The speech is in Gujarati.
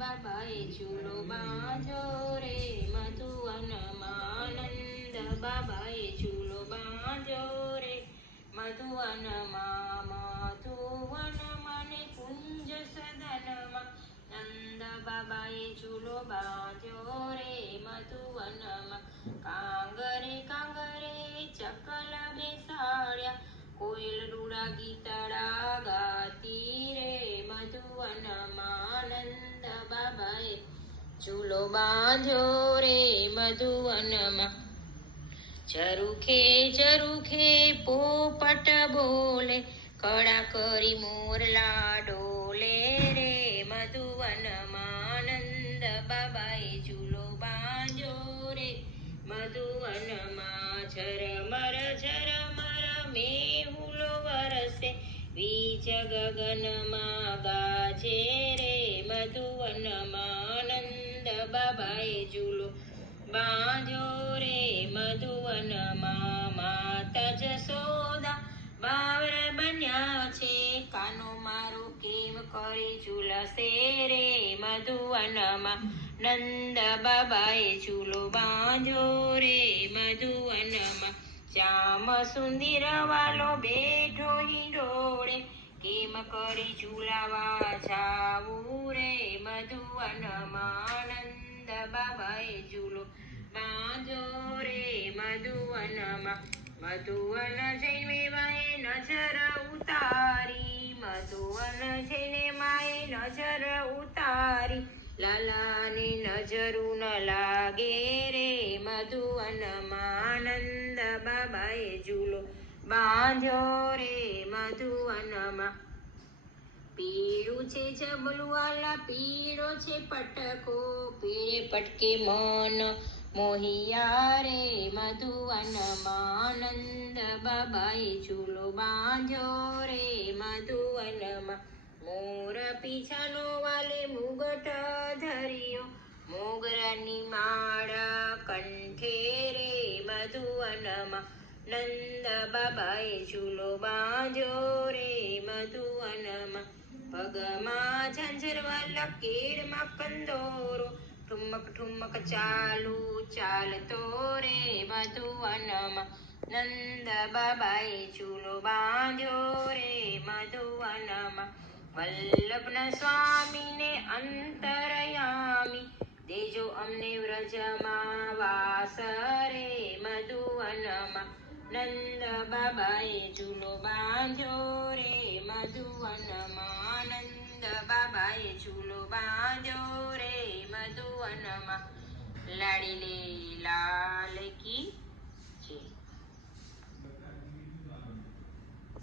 બાબાએ ઝૂલો બાંધ્યો રે મધુવનમાં. નંદ બાબાએ ઝૂલો બાંધ્યો રે મધુવનમાં. મધુવનમાં ને કુંજ સદનમાં નંદ બાબાએ ઝૂલો બાંધ્યો રે મધુવનમાં. કાંગરે કાંગરે ચકલ બેસાડ્યા, કોયલ રૂડા ગીતડા ગાતી રે મધુવનમાં. નંદ બાબાએ ઝૂલો બાંધ્યો રે મધુવનમાં. ઝરૂખે ઝરૂખે પોપટ બોલે, કળા કરી મોરલા ડોલે રે મધુવનમાં. નંદ બાબાએ ઝૂલો બાંધ્યો રે મધુવનમાં. ઝરમર મેહુલો વરસે, વીજ ગગનમાં ગાજે રે મધુવનમાં. નંદ બાબાએ ઝૂલો બાંધ્યો રે મધુવનમાં. માતા જશોદા બાવર બન્યા છે, કાનો મારો કેમ કરી ઝૂલશે રે મધુવનમાં. નંદ બાબાએ ઝૂલો બાંધ્યો રે મધુવનમાં. શ્યામ સુંદર વાલો બેઠો હિંડોળે, કેમ કરી ઝૂલાવા જાવું રે મધુવનમાં. નંદ બાબાએ ઝૂલો બાંધ્યો રે મધુવનમાં. મધુવન જઈને માએ નજર ઉતારી, મધુવન જઈને માએ નજર ઉતારી, લાલાને નજરું ન લાગે રે મધુવનમાં. નંદ બાબાએ ઝૂલો બાંધ્યો રે મધુવનમાં. પીળું છે જબલું વાલા, પીળો છે પટકો, પીળે પટકે મન મોહિયા રે મધુવનમાં. નંદ બાબાએ ઝૂલો બાંધ્યો રે મધુવનમાં. મોર પીછાનો વાલે મુગટ ધર્યો, મોગરાની માળ કંઠે રે મધુવનમાં. નંદ બાબાએ ઝૂલો બાંધ્યો રે મધુવનમાં. પગમાં ઝાંઝર વાલા, કેળમાં કંદોરો, ઠુમક ઠુમક ચાલુ ચાલતો રે મધુવનમાં. નંદ બાબાએ ઝૂલો બાંધ્યો રે મધુવનમાં. વલ્લભના સ્વામીને અંતરયામી, દેજો અમને વ્રજમાં વાસ રે મધુવનમાં. નંદ બાબાએ ઝૂલો બાંધ્યો રે મધુવનમાં. નંદ બાબાએ ઝૂલો બાંધ્યો રે મધુવનમાં. લાડીલે લાલ કી